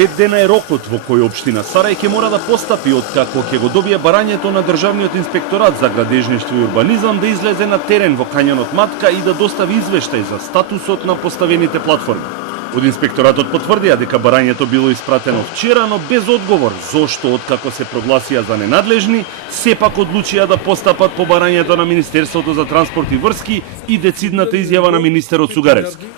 5 дена е рокот во кој општина Сарај ќе мора да постапи откако ќе го добие барањето на Државниот инспекторат за градежништво и урбанизам да излезе на терен во кањонот Матка и да достави извештај за статусот на поставените платформи. Од инспекторатот потврдија дека барањето било испратено вчера, но без одговор зошто откако се прогласија за ненадлежни, сепак одлучија да постапат по барањето на Министерството за транспорт и врски и децидната изјава на министерот Сугаревски.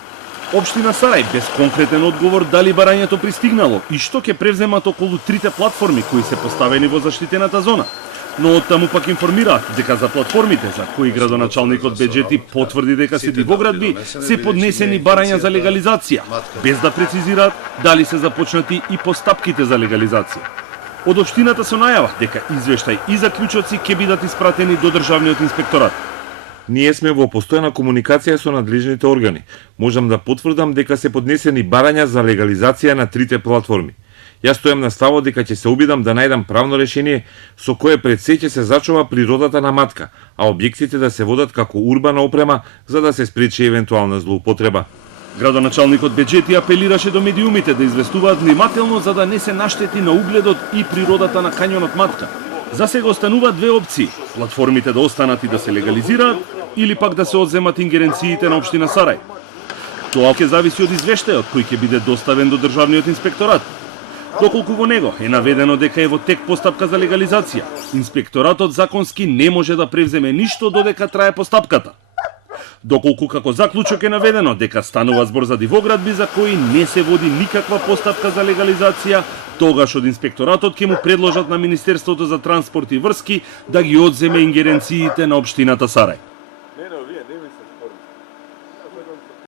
Општина Сарај без конкретен одговор дали барањето пристигнало и што ќе превземат околу трите платформи кои се поставени во заштитената зона. Но оттаму пак информираат дека за платформите за кои градоначалникот Беџети потврди дека се дивоградби се поднесени барања за легализација, без да прецизираат дали се започнати и постапките за легализација. Од општината се најава дека извештај и заклучоци ќе бидат испратени до Државниот инспекторат. Ние сме во постојана комуникација со надлежните органи. Можам да потврдам дека се поднесени барања за легализација на трите платформи. Јас стојам на ставот дека ќе се обидам да најдам правно решение со кое пред се ќе се зачува природата на Матка, а објектите да се водат како урбана опрема за да се спречи евентуална злоупотреба. Градоначалникот Беџети апелираше до медиумите да известуваат внимателно за да не се наштети на угледот и природата на кањонот Матка. За сега остануваат две опции: платформите да останат и да се легализираат или пак да се одземат ингеренциите на општина Сарај. Тоа ќе зависи од извештајот кој ќе биде доставен до Државниот инспекторат. Доколку во него е наведено дека е во тек постапка за легализација, инспекторатот законски не може да превземе ништо додека трае постапката. Доколку како заклучок е наведено дека станува збор за дивоградби за кои не се води никаква постапка за легализација, тогаш од инспекторатот ќе му предложат на Министерството за транспорт и врски да ги одземе ингеренциите на општината Сарај.